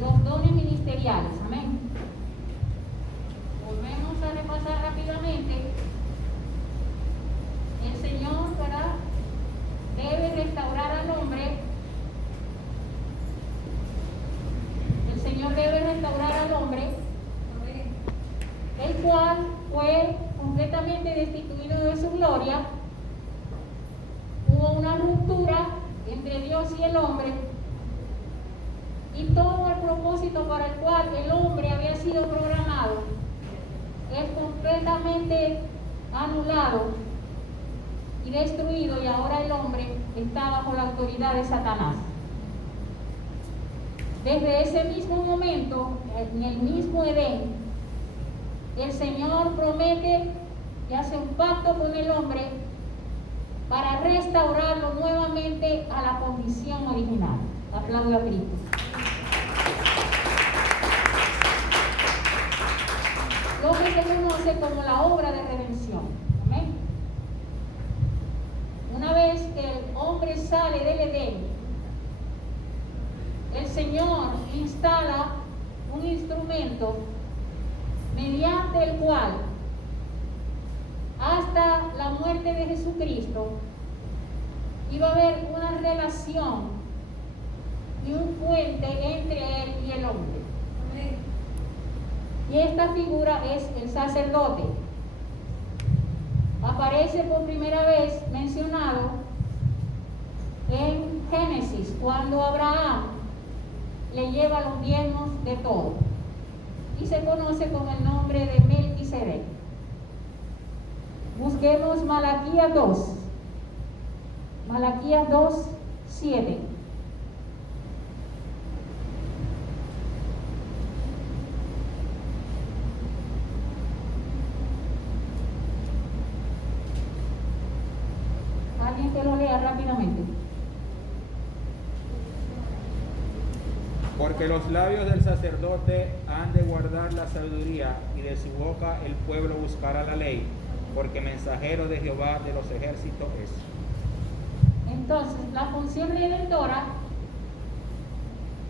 los dones ministeriales. Amén. Volvemos a repasar rápidamente. El Señor, ¿verdad?, debe restaurar al hombre. El Señor debe restaurar al hombre, el cual fue completamente destituido de su gloria. Hubo una ruptura entre Dios y el hombre, y todo el propósito para el cual el hombre había sido programado es completamente anulado y destruido, y ahora el hombre está bajo la autoridad de Satanás. Desde ese mismo momento, en el mismo Edén, el Señor promete y hace un pacto con el hombre para restaurarlo nuevamente a la condición original. Aplaudo a Cristo. Lo que se conoce como la obra de redención. ¿Amén? Una vez que el hombre sale del Edén, el Señor instala un instrumento mediante el cual, hasta la muerte de Jesucristo, iba a haber una relación y un puente entre él y el hombre. Y esta figura es el sacerdote. Aparece por primera vez mencionado en Génesis, cuando Abraham le lleva los diezmos de todo, y se conoce con el nombre de Melquisedec. Busquemos Malaquías 2. Malaquías 2, 7. Alguien que lo lea rápidamente. Porque los labios del sacerdote han de guardar la sabiduría, y de su boca el pueblo buscará la ley, porque mensajero de Jehová de los ejércitos es. Entonces, la función redentora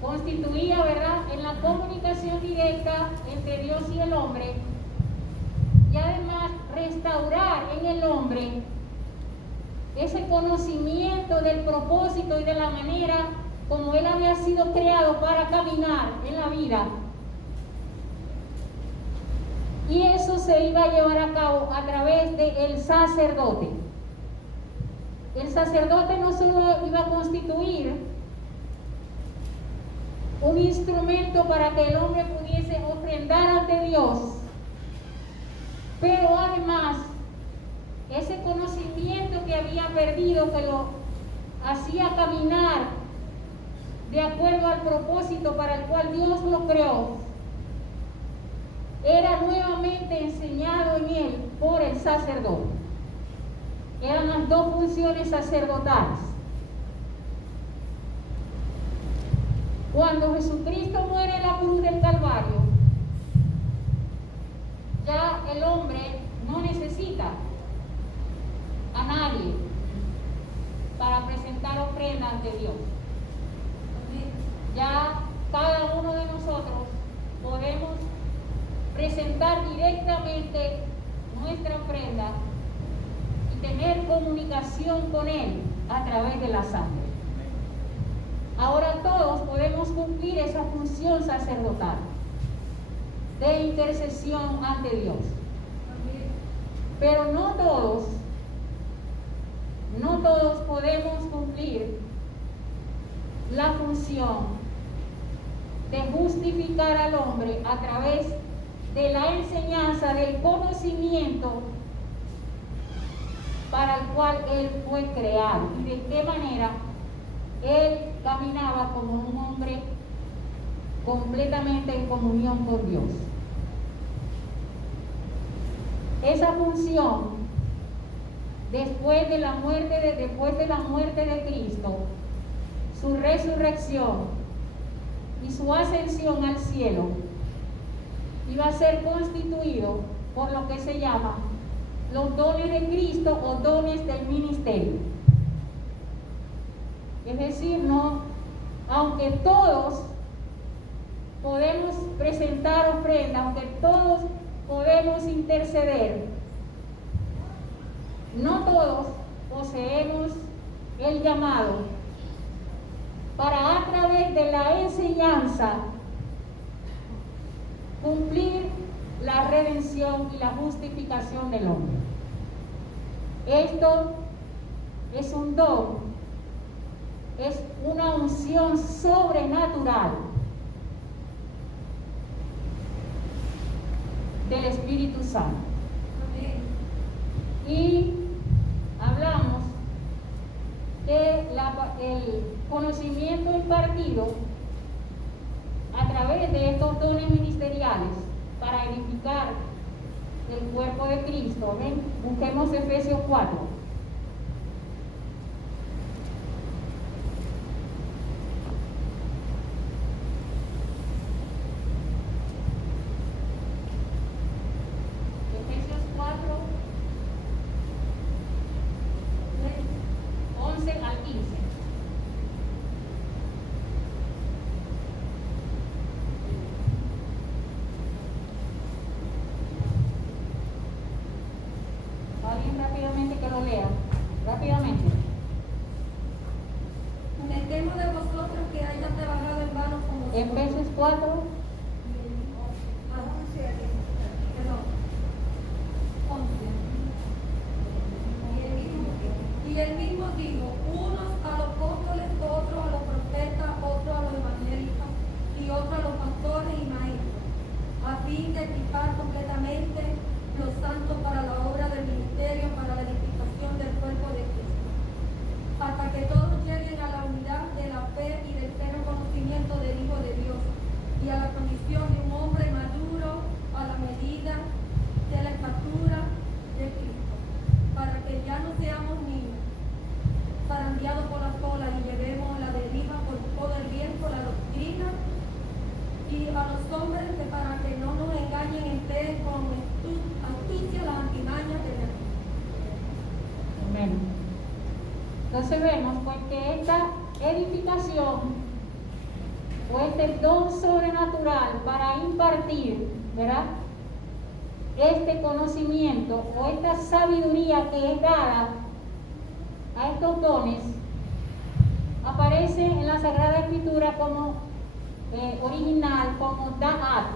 constituía, ¿verdad?, en la comunicación directa entre Dios y el hombre, y además restaurar en el hombre ese conocimiento del propósito y de la manera como él había sido creado para caminar en la vida. Y eso se iba a llevar a cabo a través del sacerdote. El sacerdote no solo iba a constituir un instrumento para que el hombre pudiese ofrendar ante Dios, pero además ese conocimiento que había perdido, que lo hacía caminar de acuerdo al propósito para el cual Dios lo creó, era nuevamente enseñado en él por el sacerdote. Eran las dos funciones sacerdotales. Cuando Jesucristo muere en la cruz del Calvario, ya el hombre no necesita a nadie para presentar ofrenda ante Dios. Ya cada uno de nosotros podemos presentar directamente nuestra ofrenda y tener comunicación con Él a través de la sangre. Ahora todos podemos cumplir esa función sacerdotal de intercesión ante Dios. Pero no todos podemos cumplir la función de justificar al hombre a través de la enseñanza, del conocimiento para el cual él fue creado, y de qué manera él caminaba como un hombre completamente en comunión con Dios. Esa función, después de la muerte de Cristo, su resurrección y su ascensión al cielo, iba a ser constituido por lo que se llama los dones de Cristo o dones del ministerio. Es decir, no, aunque todos presentar ofrenda, aunque todos podemos interceder, no todos poseemos el llamado para a través de la enseñanza cumplir la redención y la justificación del hombre. Esto es un don, es una unción sobrenatural del Espíritu Santo. Y hablamos de el conocimiento impartido a través de estos dones ministeriales para edificar el cuerpo de Cristo. ¿Ven? Busquemos Efesios 4. Efesios 4, 11 al 15. Alguien rápidamente que lo lea. Rápidamente. Me temo de vosotros que hayas trabajado en vano con vosotros. Efesios 4, Perdón. 11. Y él mismo dijo, unos a los apóstoles, otros a los profetas, otros a los evangelistas y otros a los pastores y maestros, a fin de equipar completamente los santos para la obra del ministerio, para la edificación del cuerpo de Cristo, hasta que todos lleguen a la unidad de la fe y del pleno conocimiento del Hijo de Dios, y a la condición de un hombre maduro a la medida de la estatura de Cristo, para que ya no seamos niños, zarandeados por las olas y llevemos a la deriva por todo el viento la doctrina, y a los hombres que para que no nos engañen empleen con astucia las artimañas de la vida. amén. Entonces vemos pues que esta edificación o este don sobrenatural para impartir, ¿verdad?, este conocimiento o esta sabiduría que es dada a estos dones aparece en la Sagrada Escritura como original, como da'at.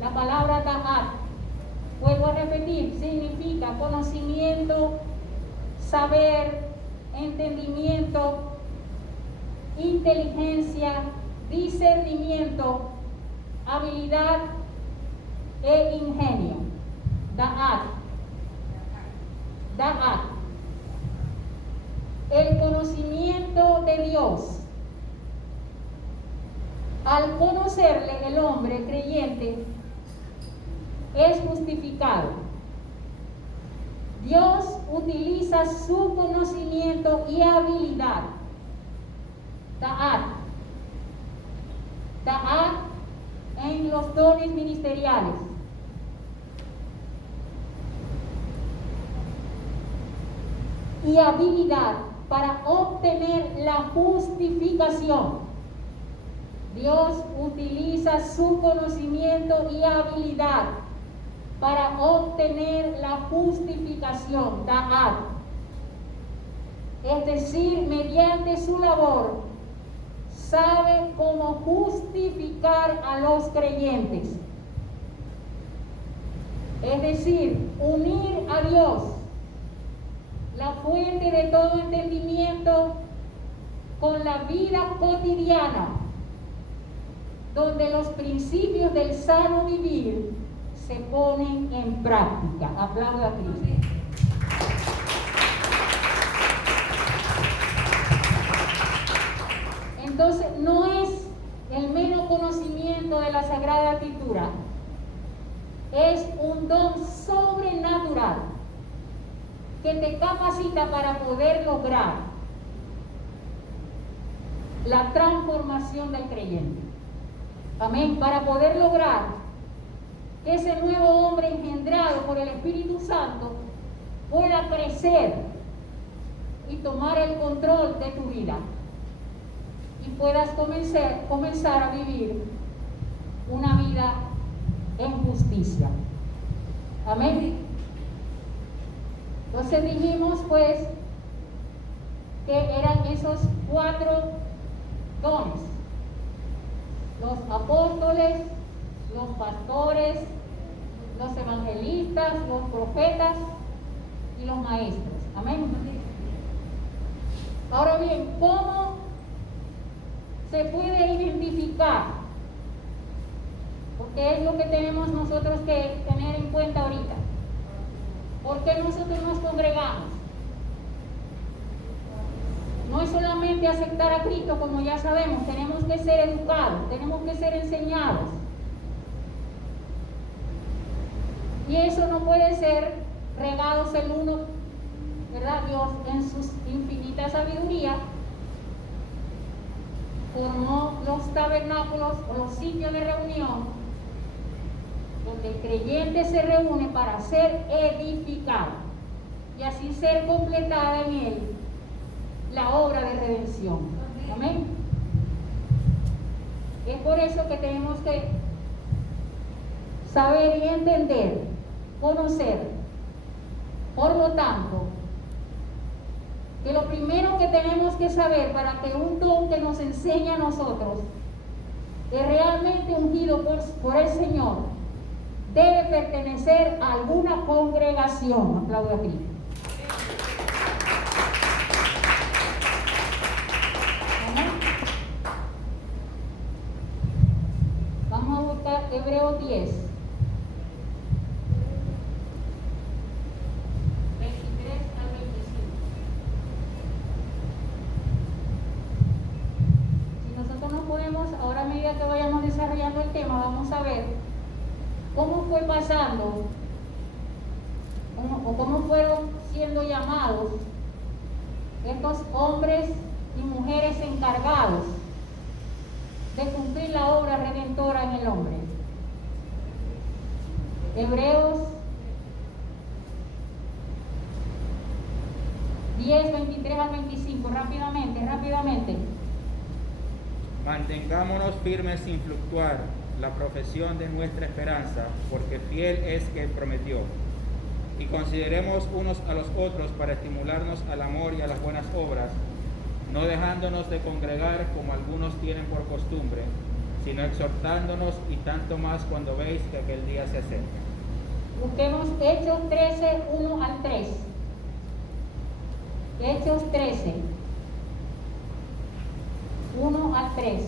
La palabra da'at, vuelvo a repetir, significa conocimiento, saber, entendimiento, inteligencia, discernimiento, habilidad e ingenio. Da'at. Da'at. El conocimiento de Dios. Al conocerle, el hombre creyente es justificado. Dios utiliza su conocimiento y habilidad. Da'at. Da'at en los dones ministeriales. Y habilidad para obtener la justificación. Dios utiliza su conocimiento y habilidad para obtener la justificación, da'at. Es decir, mediante su labor, sabe cómo justificar a los creyentes. Es decir, unir a Dios, la fuente de todo entendimiento, con la vida cotidiana, donde los principios del sano vivir se ponen en práctica. Aplauda a Cristo. Entonces, no es el mero conocimiento de la Sagrada Escritura, es un don sobrenatural que te capacita para poder lograr la transformación del creyente. Amén. Para poder lograr que ese nuevo hombre engendrado por el Espíritu Santo pueda crecer y tomar el control de tu vida y puedas comenzar a vivir una vida en justicia. Amén. Entonces dijimos pues que eran esos 4 dones: los apóstoles, los pastores, los evangelistas, los profetas y los maestros. Amén. Ahora bien, ¿cómo se puede identificar? Porque es lo que tenemos nosotros que tener en cuenta ahorita. ¿Por qué nosotros nos congregamos? No es solamente aceptar a Cristo, como ya sabemos, tenemos que ser educados, tenemos que ser enseñados. Y eso no puede ser regados el uno, ¿verdad? Dios en su infinita sabiduría formó los tabernáculos o los sitios de reunión donde el creyente se reúne para ser edificado y así ser completada en él la obra de redención. Amén. Es por eso que tenemos que saber y entender, conocer. Por lo tanto, que lo primero que tenemos que saber para que un don que nos enseña a nosotros es realmente ungido por el Señor, debe pertenecer a alguna congregación. Aplaudo a Cristo. Vamos a buscar Hebreos 10. 23 al 25. Si nosotros no podemos, ahora a medida que vayamos desarrollando el tema, vamos a ver cómo fue pasando o cómo fueron siendo llamados estos hombres y mujeres encargados de cumplir la obra redentora en el hombre. Hebreos 10, 23 al 25, rápidamente. Mantengámonos firmes sin fluctuar la profesión de nuestra esperanza, porque fiel es quien prometió. Y consideremos unos a los otros para estimularnos al amor y a las buenas obras, no dejándonos de congregar como algunos tienen por costumbre, sino exhortándonos, y tanto más cuando veis que aquel día se acerca. Busquemos Hechos 13, 1 al 3. Hechos 13, 1 al 3.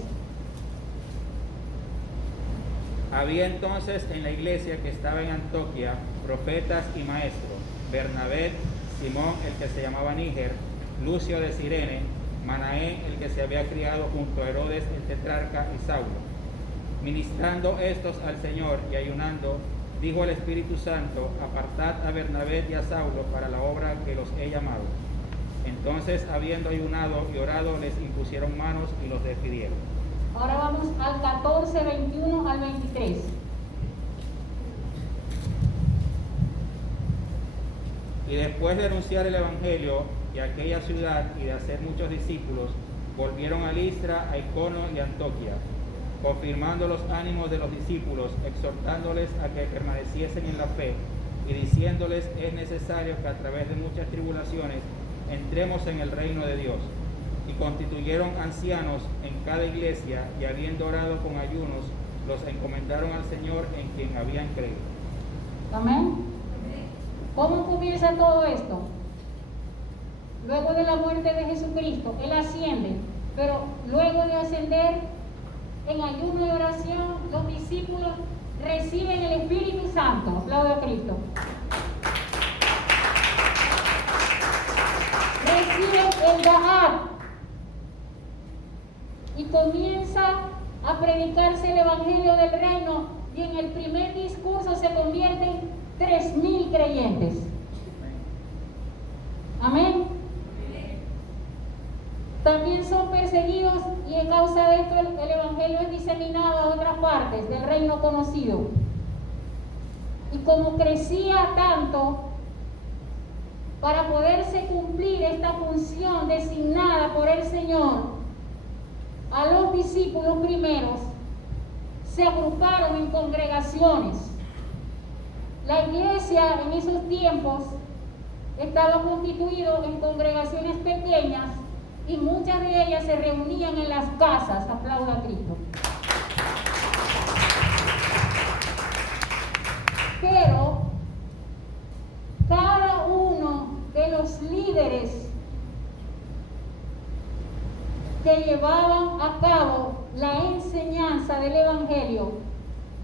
Había entonces en la iglesia que estaba en Antioquía profetas y maestros: Bernabé, Simón el que se llamaba Níger, Lucio de Cirene, Manaén el que se había criado junto a Herodes el tetrarca, y Saulo. Ministrando estos al Señor y ayunando, dijo el Espíritu Santo: apartad a Bernabé y a Saulo para la obra que los he llamado. Entonces, habiendo ayunado y orado, les impusieron manos y los despidieron. Ahora vamos al 14, 21 al 23. Y después de anunciar el Evangelio y aquella ciudad y de hacer muchos discípulos, volvieron a Listra, a Iconio y a Antioquía, confirmando los ánimos de los discípulos, exhortándoles a que permaneciesen en la fe y diciéndoles: es necesario que a través de muchas tribulaciones entremos en el reino de Dios. Y constituyeron ancianos en cada iglesia, y habiendo orado con ayunos, los encomendaron al Señor en quien habían creído. Amén. ¿Cómo comienza todo esto? Luego de la muerte de Jesucristo, Él asciende, pero luego de ascender, en ayuno y oración, los discípulos reciben el Espíritu Santo. Aplaudo a Cristo. Reciben el Dahab y comienza a predicarse el Evangelio del Reino, y en el primer discurso se convierten 3,000 creyentes. Amén. También son perseguidos, y a causa de esto el Evangelio es diseminado a otras partes del reino conocido. Y como crecía tanto, para poderse cumplir esta función designada por el Señor a los discípulos primeros, se agruparon en congregaciones. La iglesia en esos tiempos estaba constituida en congregaciones pequeñas y muchas de ellas se reunían en las casas. Aplauda a Cristo. Pero cada uno de los líderes que llevaban a cabo la enseñanza del Evangelio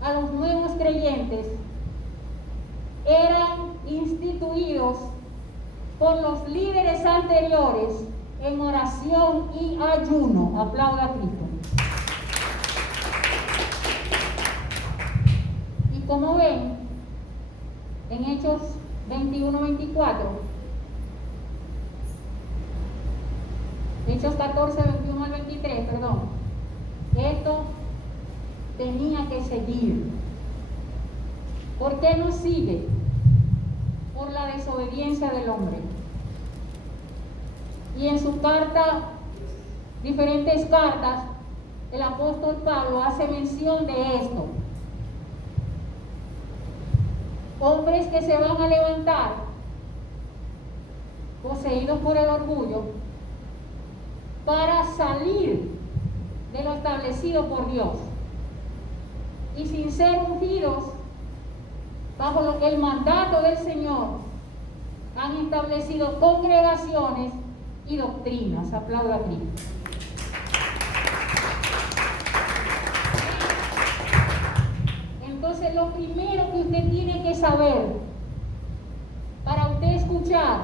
a los nuevos creyentes eran instituidos por los líderes anteriores en oración y ayuno. Aplauda a Cristo. Y como ven, en Hechos 21-24, Hechos 14, 21 al 23, perdón, esto tenía que seguir. ¿Por qué no sigue? Por la desobediencia del hombre. Y en su carta, diferentes cartas, el apóstol Pablo hace mención de esto. Hombres que se van a levantar, poseídos por el orgullo, para salir de lo establecido por Dios. Y sin ser ungidos bajo el mandato del Señor, han establecido congregaciones y doctrinas. Aplauda a Cristo. Entonces, lo primero que usted tiene que saber para usted escuchar,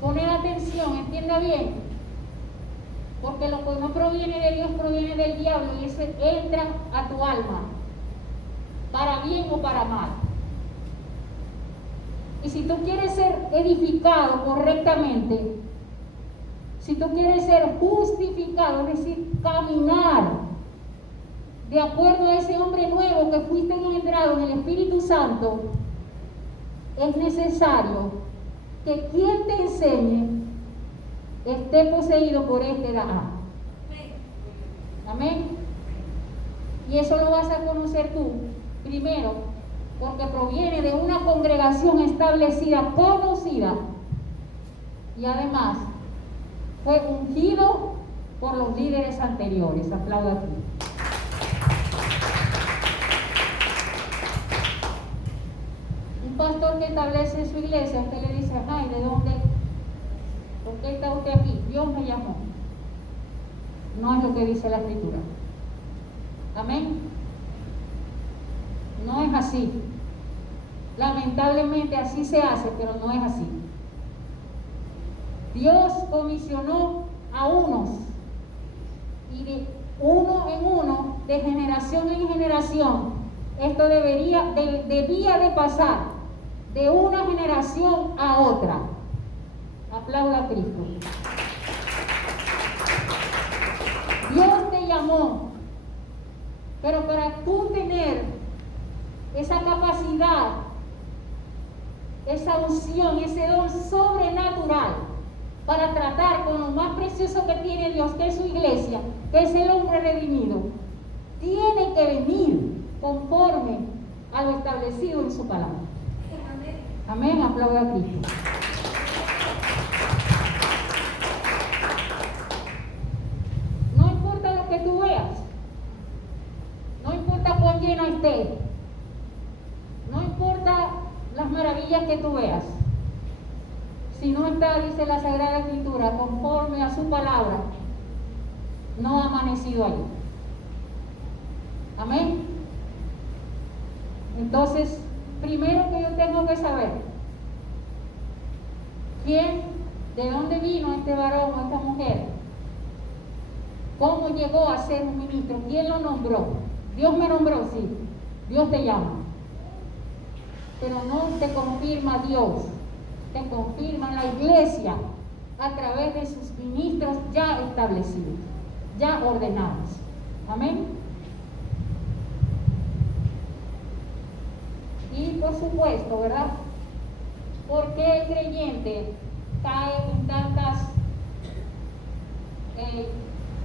poner atención, entienda bien, porque lo que no proviene de Dios proviene del diablo y ese entra a tu alma, para bien o para mal. Y si tú quieres ser edificado correctamente, si tú quieres ser justificado, es decir, caminar de acuerdo a ese hombre nuevo que fuiste engendrado en el Espíritu Santo, es necesario que quien te enseñe esté poseído por este Daá. Amén. Y eso lo vas a conocer tú primero, porque proviene de una congregación establecida, conocida, y además fue ungido por los líderes anteriores. Aplauda aquí. Un pastor que establece su iglesia, usted le dice, ay, ¿de dónde? ¿Por qué está usted aquí? Dios me llamó. No es lo que dice la Escritura. Amén. No es así. Lamentablemente así se hace, pero no es así. Dios comisionó a unos, y de uno en uno, de generación en generación, esto debía de pasar de una generación a otra. Aplauda a Cristo. Dios te llamó, pero para tú tener esa capacidad, esa unción, ese don sobrenatural para tratar con lo más precioso que tiene Dios, que es su iglesia, que es el hombre redimido, tiene que venir conforme a lo establecido en su palabra. Amén. Aplauda a Cristo. No importa lo que tú veas, no importa cuán lleno esté, no importa las maravillas que tú veas, si no está, dice la Sagrada Escritura, conforme a su palabra, no ha amanecido ahí. Amén. Entonces, primero que yo tengo que saber quién, de dónde vino este varón o esta mujer, cómo llegó a ser un ministro, quién lo nombró. Dios me nombró, sí, Dios te llama, pero no te confirma Dios, te confirma la iglesia a través de sus ministros ya establecidos, ya ordenados. Amén. Y por supuesto, ¿verdad? ¿Por qué el creyente cae en tantas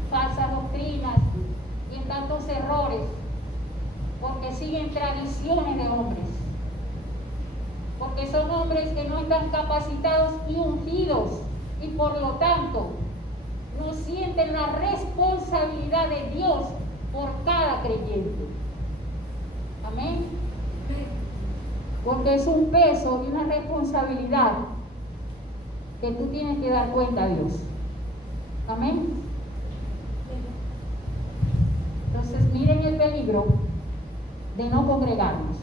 falsas doctrinas y en tantos pastores, porque siguen tradiciones de hombres, porque son hombres que no están capacitados y ungidos, y por lo tanto no sienten la responsabilidad de Dios por cada creyente. Amén. Porque es un peso y una responsabilidad que tú tienes que dar cuenta a Dios. Amén. Entonces miren el peligro de no congregarnos.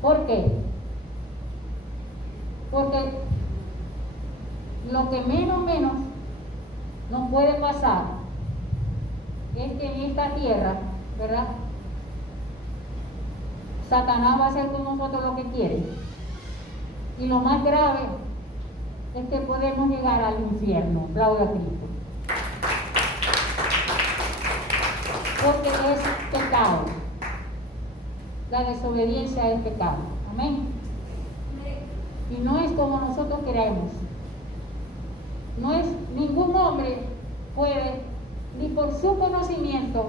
¿Por qué? Porque lo que menos nos puede pasar es que en esta tierra, ¿verdad?, Satanás va a hacer con nosotros lo que quiere. Y lo más grave es que podemos llegar al infierno. Aplaude a Cristo. Porque es pecado. La desobediencia es pecado. Amén. Y no es como nosotros queremos. No es, ningún hombre puede, ni por su conocimiento,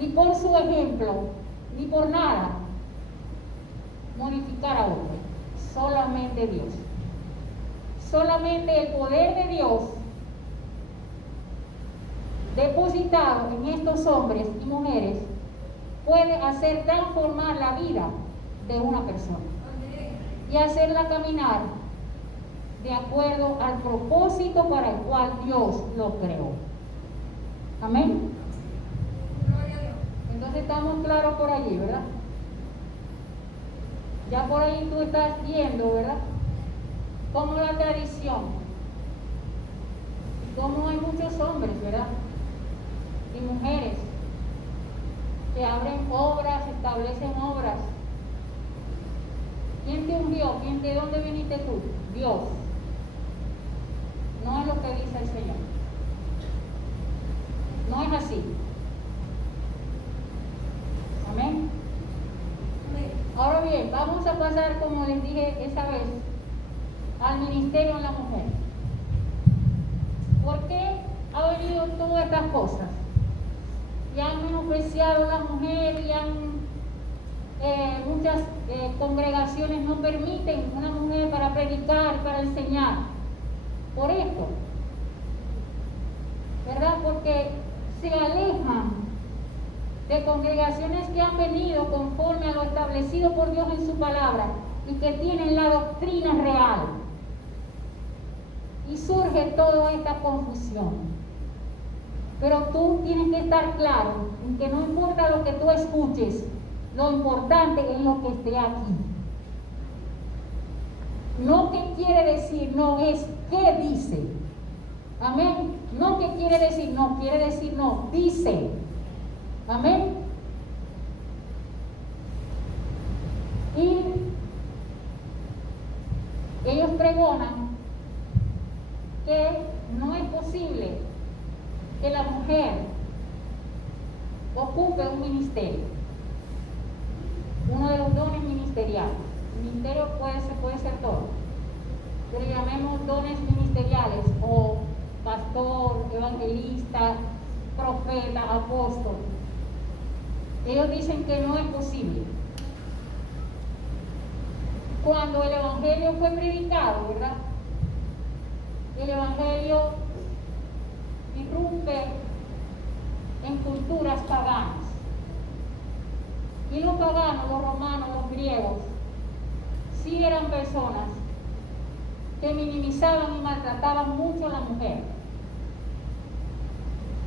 ni por su ejemplo, ni por nada, modificar a otro. Solamente Dios. Solamente el poder de Dios depositado en estos hombres y mujeres puede hacer transformar la vida de una persona y hacerla caminar de acuerdo al propósito para el cual Dios lo creó. Amén. Entonces estamos claros por allí, ¿verdad? Ya por ahí tú estás viendo, ¿verdad?, cómo la tradición, cómo hay muchos hombres, ¿verdad?, y mujeres que abren obras, establecen obras. ¿Quién te ungió? ¿De dónde viniste tú? Dios. No es lo que dice el Señor. No es así. Amén. Ahora bien, vamos a pasar, como les dije esa vez, al ministerio de la mujer. ¿Por qué ha venido todas estas cosas? Y han menospreciado a la mujer y muchas congregaciones no permiten una mujer para predicar, para enseñar. Por esto, ¿verdad? Porque se alejan de congregaciones que han venido conforme a lo establecido por Dios en su palabra y que tienen la doctrina real. Y surge toda esta confusión. Pero tú tienes que estar claro en que no importa lo que tú escuches, lo importante es lo que esté aquí. No qué quiere decir, no, es qué dice. Amén. No qué quiere decir, no, dice. Amén. Y ellos pregonan que no es posible que la mujer ocupe un ministerio, uno de los dones ministeriales. El ministerio puede ser todo, pero llamemos dones ministeriales, o pastor, evangelista, profeta, apóstol. Ellos dicen que no es posible. Cuando el evangelio fue predicado, ¿verdad?, el evangelio irrumpe en culturas paganas. Y los paganos, los romanos, los griegos, sí eran personas que minimizaban y maltrataban mucho a la mujer.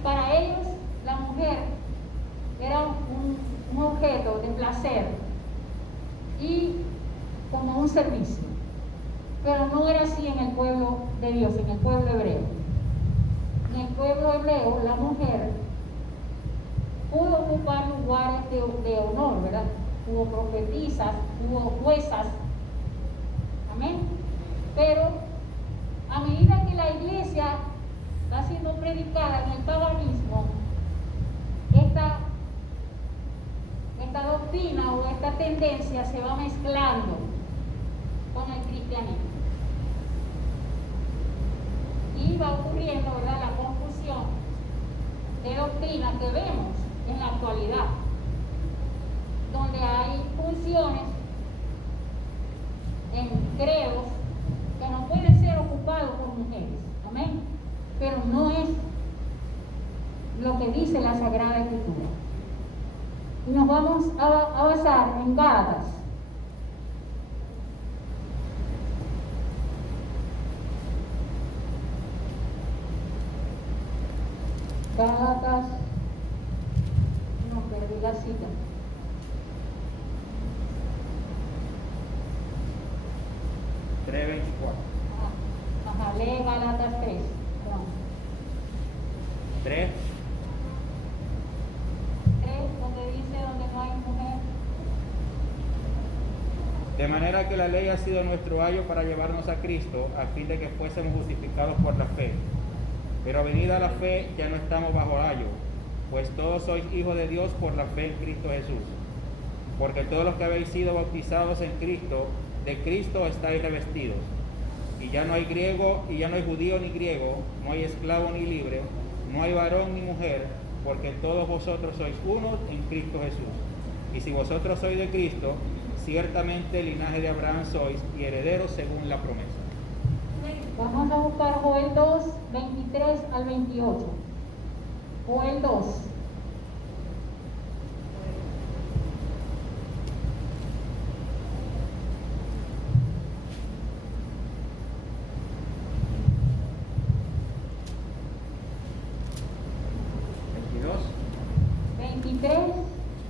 Para ellos, la mujer era un objeto de placer y como un servicio. Pero no era así en el pueblo de Dios, en el pueblo hebreo. En el pueblo hebreo, la mujer pudo ocupar lugares de honor, ¿verdad? Hubo profetisas, hubo juezas. Amén. Pero a medida que la iglesia va siendo predicada en el paganismo, esta doctrina o esta tendencia se va mezclando con el cristianismo. Y va ocurriendo, ¿verdad?, la confusión de doctrina que vemos en la actualidad. dice la Sagrada Escritura. Y nos vamos a basar en Gálatas. Gálatas, no, perdí la cita. Ajá, lee Gálatas 3. Perdón. 3. 3, donde dice donde no hay mujer. De manera que la ley ha sido nuestro ayo para llevarnos a Cristo, a fin de que fuésemos justificados por la fe. Pero venida la fe, ya no estamos bajo ayo, pues todos sois hijos de Dios por la fe en Cristo Jesús. Porque todos los que habéis sido bautizados en Cristo, de Cristo estáis revestidos. Y ya no hay griego, y ya no hay judío ni griego, no hay esclavo ni libre, no hay varón ni mujer, porque todos vosotros sois unos en Cristo Jesús. Y si vosotros sois de Cristo, ciertamente el linaje de Abraham sois y herederos según la promesa. Vamos a buscar Joel 2, 23 al 28. Joel 2.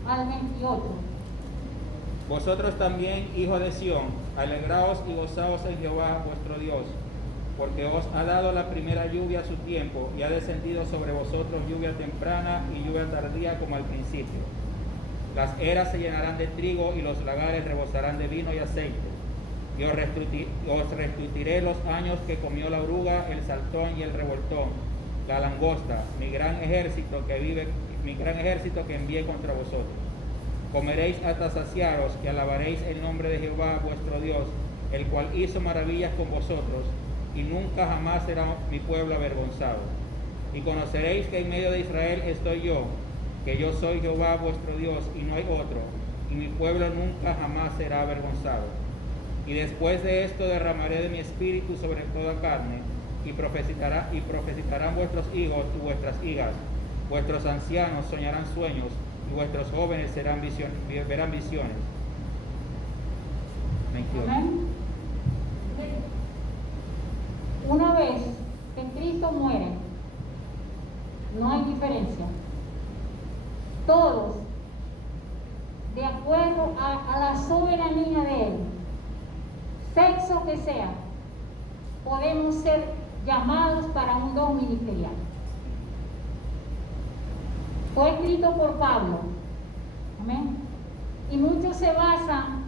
Al 28. Vosotros también, hijos de Sión, alegraos y gozaos en Jehová vuestro Dios, porque os ha dado la primera lluvia a su tiempo, y ha descendido sobre vosotros lluvia temprana y lluvia tardía como al principio. Las eras se llenarán de trigo y los lagares rebosarán de vino y aceite. Y os restituiré los años que comió la oruga, el saltón y el revoltón, la langosta, mi gran ejército que envié contra vosotros. Comeréis hasta saciaros y alabaréis el nombre de Jehová vuestro Dios, el cual hizo maravillas con vosotros, y nunca jamás será mi pueblo avergonzado. Y conoceréis que en medio de Israel estoy yo, que yo soy Jehová vuestro Dios, y no hay otro, y mi pueblo nunca jamás será avergonzado. Y después de esto derramaré de mi espíritu sobre toda carne, y profetizarán vuestros hijos y vuestras hijas. Vuestros ancianos soñarán sueños, y vuestros jóvenes verán visiones. 21. Amén. Una vez que Cristo muere, no hay diferencia. Todos, de acuerdo a la soberanía de Él, sexo que sea, podemos ser llamados para un don ministerial. Fue escrito por Pablo. Amén. Y muchos se basan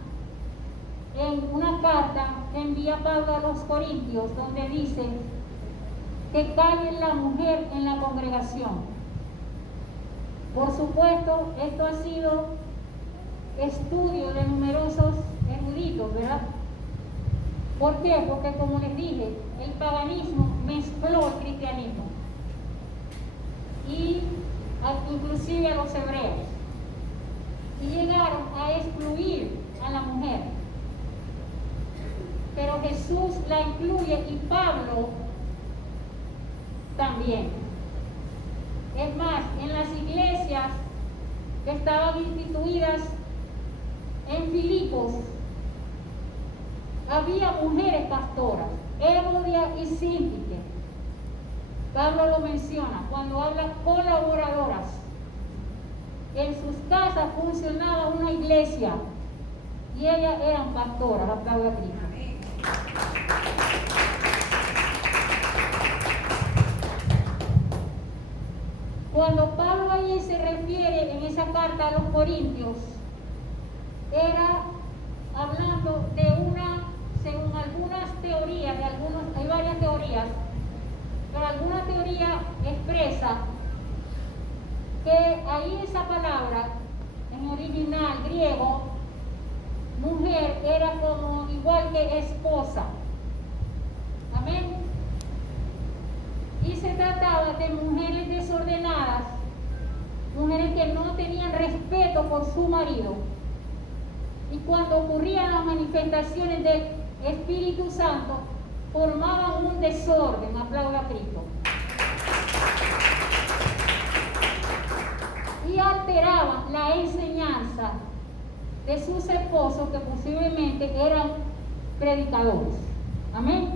en una carta que envía Pablo a los Corintios, donde dice que calle la mujer en la congregación. Por supuesto, esto ha sido estudio de numerosos eruditos, ¿verdad? ¿Por qué? Porque, como les dije, el paganismo mezcló el cristianismo y inclusive a los hebreos, y llegaron a excluir a la mujer. Pero Jesús la incluye, y Pablo también. Es más, en las iglesias que estaban instituidas en Filipos, había mujeres pastoras, Evodia y Síntique. Pablo lo menciona cuando habla colaboradoras. En sus casas funcionaba una iglesia y ellas eran pastoras. Aplauda a Cristo. Cuando Pablo allí se refiere en esa carta a los Corintios, era hablando de según algunas teorías, hay varias teorías, pero alguna teoría expresa que ahí esa palabra, en original griego, mujer, era como igual que esposa. Amén. Y se trataba de mujeres desordenadas, mujeres que no tenían respeto por su marido. Y cuando ocurrían las manifestaciones del Espíritu Santo, formaban un desorden. Aplauda a Cristo. y alteraban la enseñanza de sus esposos, que posiblemente eran predicadores. Amén.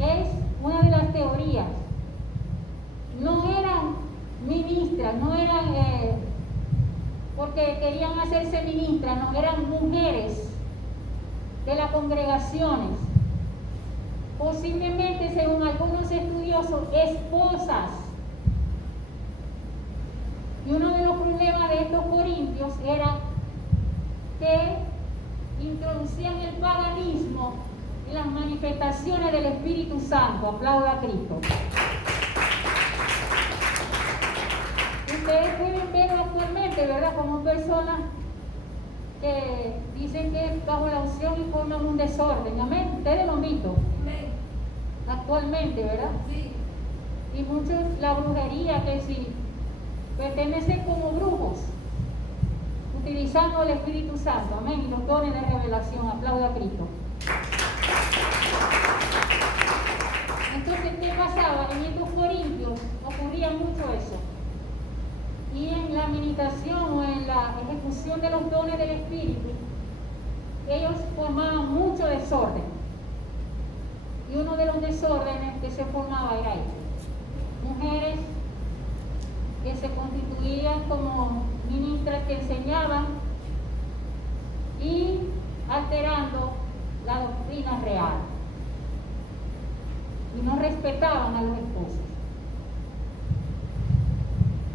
Es una de las teorías. No eran ministras, no eran porque querían hacerse ministras, no, eran mujeres de las congregaciones. Posiblemente, según algunos estudiosos, esposas. Y uno de los problemas de estos corintios era que introducían el paganismo y las manifestaciones del Espíritu Santo. Aplauda a Cristo. Ustedes pueden ver actualmente, ¿verdad?, como personas que dicen que bajo la unción y forman un desorden. Amén. Ustedes lo han visto. Amén. Actualmente, ¿verdad? Sí. Y muchos, la brujería, que si pertenecen como brujos, utilizando el Espíritu Santo. Amén. Y los dones de revelación. Aplauda a Cristo. Entonces, ¿qué pasaba? En estos corintios ocurría mucho eso. Y en la meditación o en la ejecución de los dones del Espíritu, ellos formaban mucho desorden. Y uno de los desórdenes que se formaba era este: mujeres que se constituían como ministras que enseñaban y alterando la doctrina real. Y no respetaban a los esposos.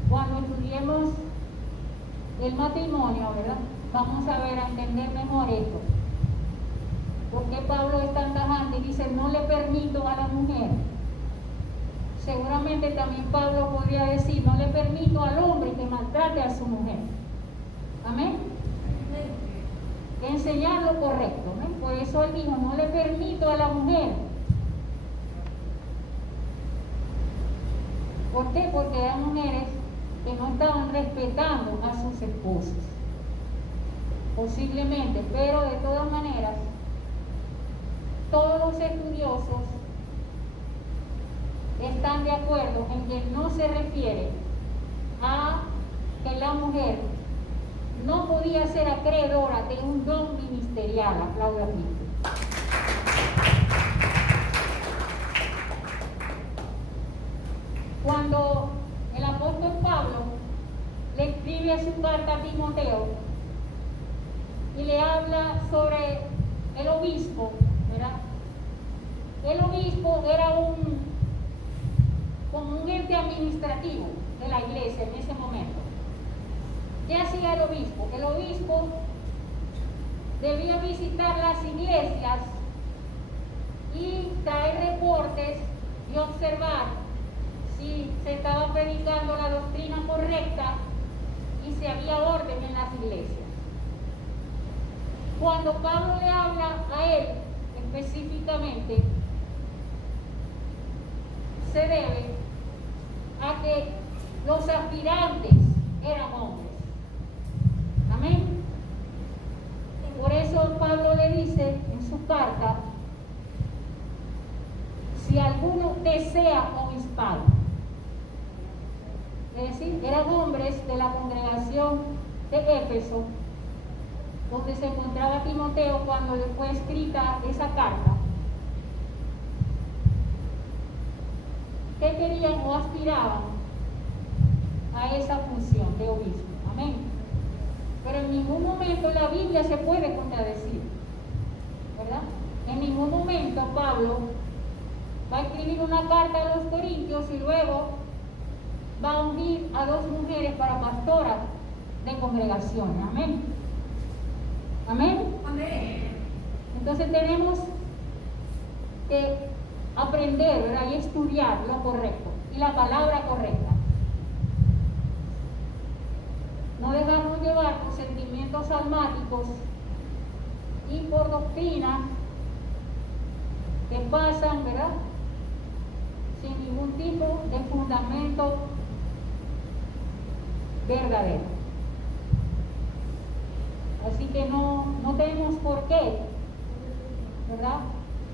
Cuando estudiemos el matrimonio, ¿verdad?, vamos a ver, a entender mejor esto. Porque Pablo es tan tajante y dice: no le permito a la mujer. Seguramente también Pablo podría decir: no le permito al hombre que maltrate a su mujer. Amén. Que enseñar lo correcto, ¿no? Por eso él dijo: no le permito a la mujer. ¿Por qué? Porque eran mujeres que no estaban respetando a sus esposos. Posiblemente, pero de todas maneras, todos los estudiosos están de acuerdo en que no se refiere a que la mujer no podía ser acreedora de un don ministerial. Aplauda a Cristo. Cuando el apóstol Pablo le escribe su carta a Timoteo y le habla sobre el obispo, ¿verdad? El obispo era como un ente administrativo de la iglesia en ese momento. ¿Qué hacía el obispo? El obispo debía visitar las iglesias y traer reportes y observar si se estaba predicando la doctrina correcta y si había orden en las iglesias. Cuando Pablo le habla a él específicamente, se debe a que los aspirantes eran hombres. Amén. Por eso Pablo le dice en su carta: si alguno desea obispado. Es decir, eran hombres de la congregación de Éfeso, donde se encontraba Timoteo cuando le fue escrita esa carta, que querían o aspiraban a esa función de obispo. Amén. Pero en ningún momento la Biblia se puede contradecir, ¿verdad? En ningún momento Pablo va a escribir una carta a los corintios y luego va a ungir a 2 mujeres para pastoras de congregación. Amén. Amén. Amén. Entonces tenemos que aprender, ¿verdad?, y estudiar lo correcto y la palabra correcta. No dejarnos llevar por sentimientos almáticos y por doctrinas que pasan, ¿verdad?, sin ningún tipo de fundamento verdadero. Así que no tenemos por qué, ¿verdad?,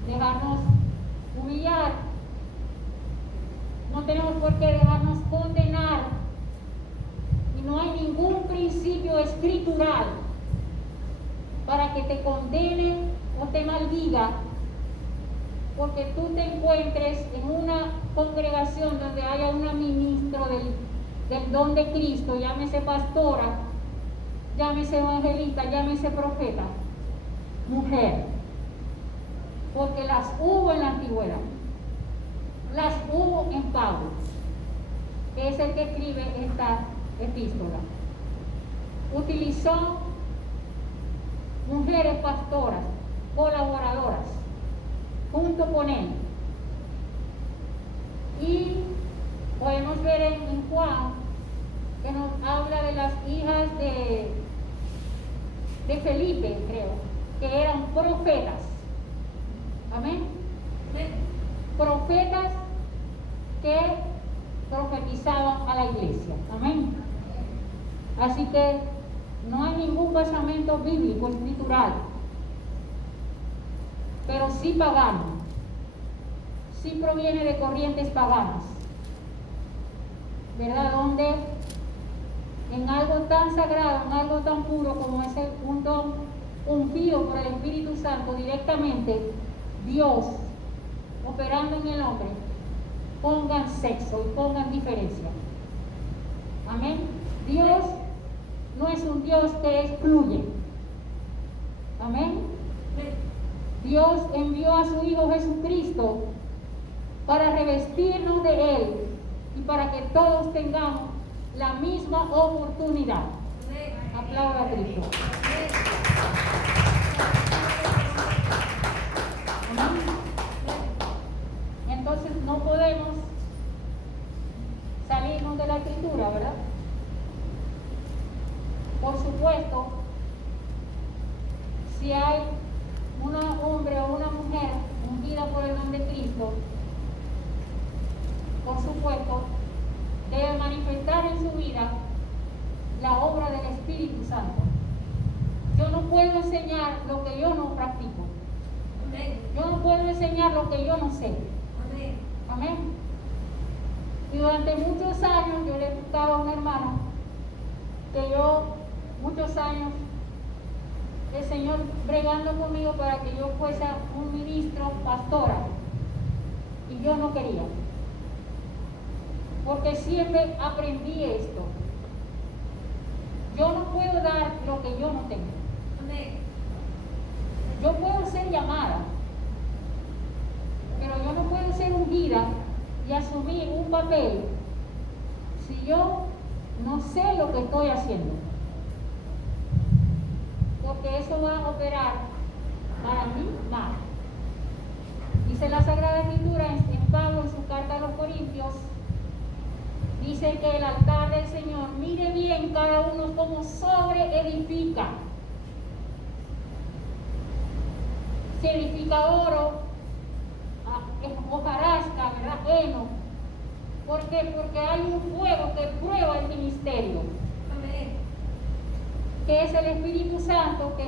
dejarnos humillar. No tenemos por qué dejarnos condenar fundamento escritural para que te condene o te maldiga porque tú te encuentres en una congregación donde haya una ministro del don de Cristo, llámese pastora, llámese evangelista, llámese profeta, mujer, porque las hubo en la antigüedad, las hubo en Pablo, que es el que escribe esta epístola. Utilizó mujeres pastoras, colaboradoras, junto con él. Y podemos ver en Juan que nos habla de las hijas de Felipe, creo, que eran profetas. Amén. Profetas que profetizaban a la iglesia. Amén. Así que no hay ningún basamento bíblico, escritural, pero sí pagano, sí proviene de corrientes paganas, ¿verdad? Donde en algo tan sagrado, en algo tan puro como es un don ungido por el Espíritu Santo directamente, Dios operando en el hombre, pongan sexo y pongan diferencia. Amén. Dios no es un Dios que excluye. Amén. Dios envió a su Hijo Jesucristo para revestirnos de Él y para que todos tengamos la misma oportunidad. Aplauda a Cristo. Amén. Entonces no podemos salirnos de la Escritura, ¿verdad? Por supuesto, si hay un hombre o una mujer ungida por el nombre de Cristo, por supuesto, debe manifestar en su vida la obra del Espíritu Santo. Yo no puedo enseñar lo que yo no practico. Yo no puedo enseñar lo que yo no sé. Amén. Y durante muchos años yo le gustaba a un hermano que muchos años, el Señor bregando conmigo para que yo fuese un ministro, pastora, y yo no quería, porque siempre aprendí esto: yo no puedo dar lo que yo no tengo. Yo puedo ser llamada, pero yo no puedo ser ungida y asumir un papel si yo no sé lo que estoy haciendo, porque eso va a operar para mí mal. Dice la Sagrada Escritura en Pablo, en su carta a los Corintios, dice que el altar del Señor, mire bien cada uno como sobre edifica. Si edifica oro, hojarasca, ¿verdad? Heno. ¿Por qué? Porque hay un fuego que prueba el ministerio. Amén. Que es el Espíritu Santo que